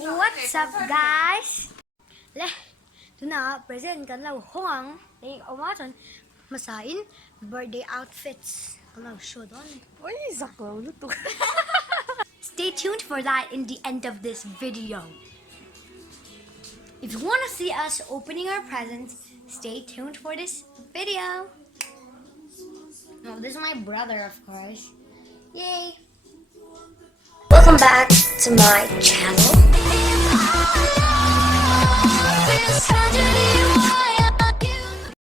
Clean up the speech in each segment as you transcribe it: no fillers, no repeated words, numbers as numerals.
What's up, guys? Leh, ito na, present kan lau hoang. Dahil umaton, masain, birthday outfits. Kalau show doon. Uy, sakto. Luto. Stay tuned for that in the end of this video. If you want to see us opening our presents, stay tuned for this video. No, this is my brother, of course. Yay! Welcome back to my channel.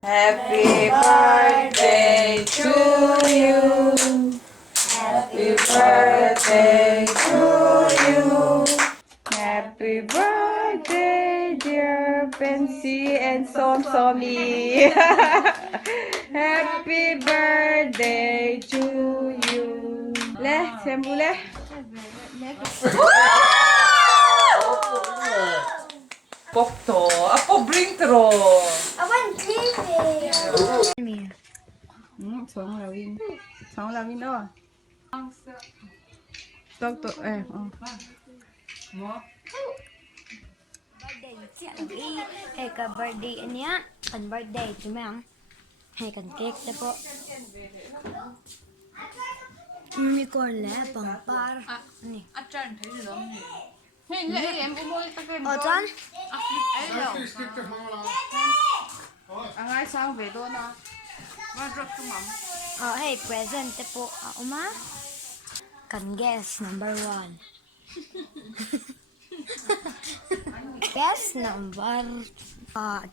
Happy birthday to you. Happy birthday to you. Happy birthday, dear Pansy and Sommy. Happy birthday to you. Leh, sembu leh. Pokto, apo bring tro. I want TV. Sống là Win đó. Tóc tụ Birthday siya lagi. Hey, ka birthday niya. Kan birthday cuma. Hey, kan cake na po. Mami ko le pang par. Ni. Acan thấy rồi không? Hình như em cũng mua cái Ở trên. ấy đâu. Anh ai sang về đôi nào? Mà rất cái mắm. Hey, present na po. Uma. Kan guess number 1. Guess number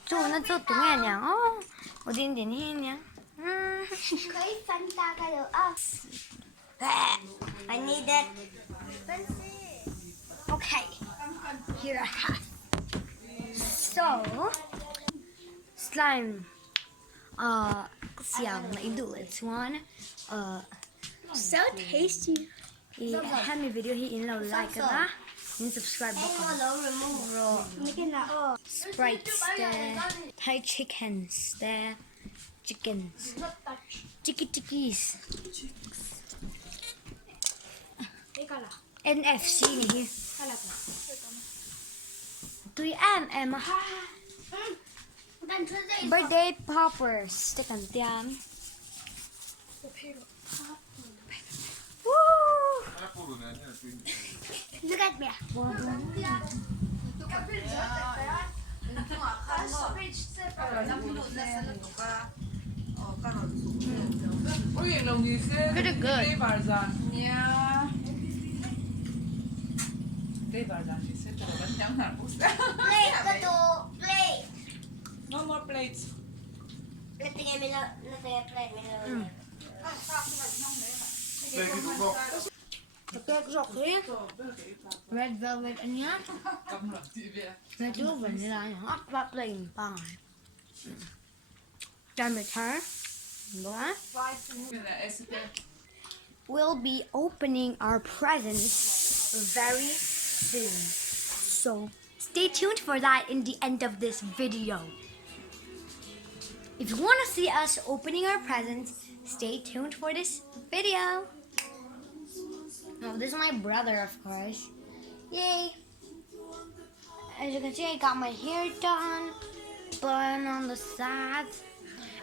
2 na to tungan niya. Oh, udin din niya. Kay Fanta kayo. I need it. Okay, here I have. So, slime. Siyang naidu. It's one. So tasty. Hand me video he in like na. And subscribe button. Sprites there. Thai chickens there. Chickens. Chickies. NFC nih. 3M birthday poppers. Tekan tiam. Woo! Look at me. Pretty good. Yeah. Đây vào rằng thì sẽ trở vẫn chẳng hạn cũng sẽ. Plate ka to. Plate. No more plates. Natingin plate. Red velvet niya. Cầm lần chị về. Medyo vanilla niya. Hot plain pang. Done with her. Diba? We'll be opening our presents very soon. So stay tuned for that in the end of this video. If you want to see us opening our presents, stay tuned for this video. No, this is my brother, of course. Yay! As you can see, I got my hair done, bun on the sides.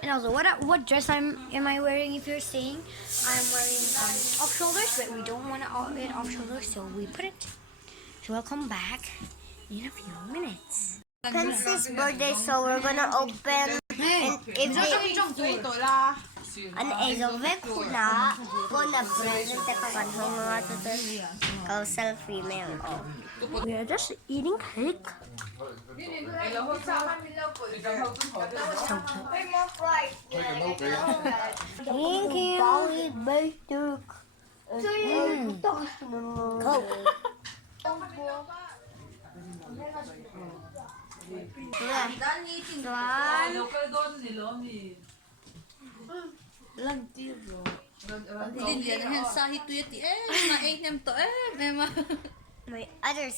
And also, what dress am I wearing? If you're seeing, I'm wearing off shoulders, but we don't want it off shoulders, so we put it. So we'll come back in a few minutes. Pansy's birthday, so we're gonna open and if it an egg of it na present ka mga tutor selfie mail. We are just eating cake. Thank you. Coke. My other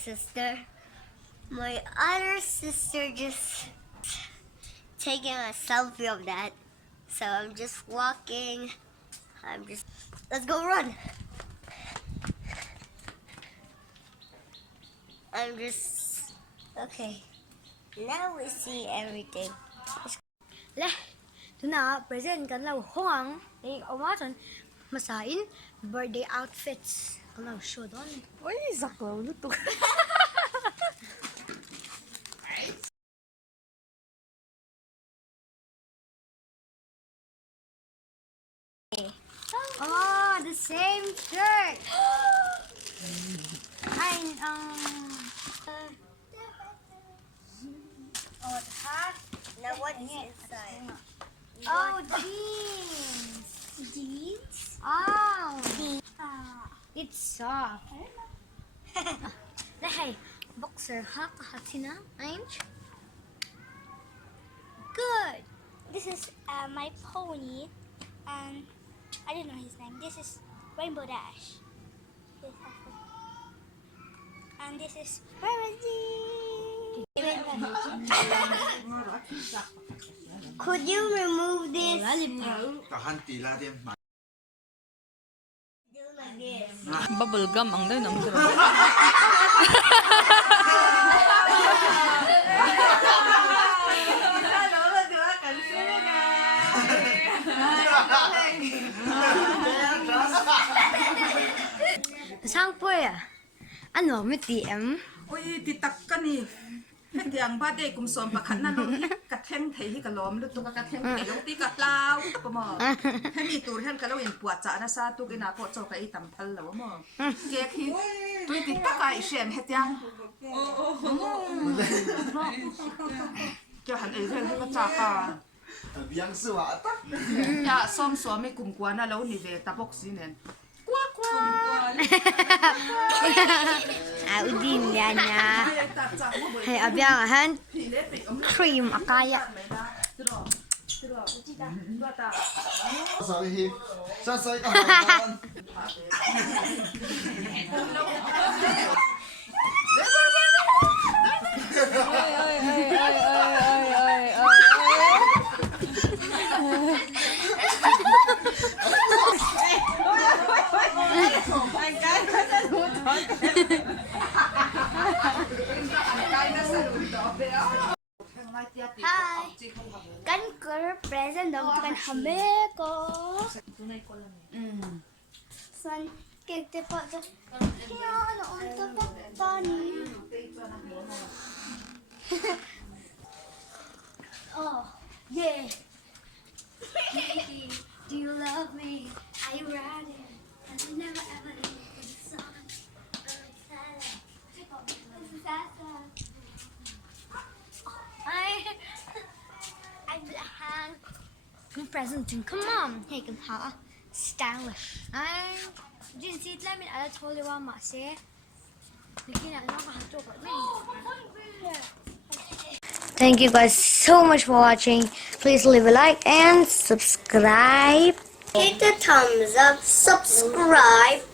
sister just taking a selfie of that. So I'm just walking. Let's go run. I'm just okay. Now we see everything. Leh, ito na, present kan law huang. Umaton, masain, birthday outfits. Kalau show doon. Uy, saklaw na to. Oh, the same shirt. And oh, the hat. Now what is inside? Oh, jeans. Jeans? Oh, it's soft. Hey, boxer hat hatina, ain't? Good. This is my pony, and I don't know his name. This is Rainbow Dash. And this is Pansy. Could you remove this? Bubble gum ang doon ang Sang po ya? Ano, may TM? Uy, titak ka ni. Hindi ang bade kung saan pakat na nung kateng tayo kalom luto ka kateng tayo ti katlaw pa mo. Hemi turhan kalaw in puatsa na sa tu ginako so ka itampal law mo. Kaya ki tu titak ka isyan hetyang. Kaya han ay ren ka tsaka. Biang suwa ta. Ya som so mi kumkwa na law ni ve tapok sinen. Kwa kwa. Udin yan na. Hey, abiyangahan. Cream akaya. Sorry. Sorry ka hayan. Hi. Kan ko present daw kan hame ko. San kete pa to. Kaya ano unta pa tani. Oh, yeah. Do you love me? Are you riding? I never ever leave the sun. I'm behind. Yung present din. Come on. Hey, kan ha? Stylish. Ay, din sit lamin ala toliwa ma se. Bigyan na ka hato ko. Thank you guys so much for watching. Please leave a like and subscribe. Hit the thumbs up, subscribe,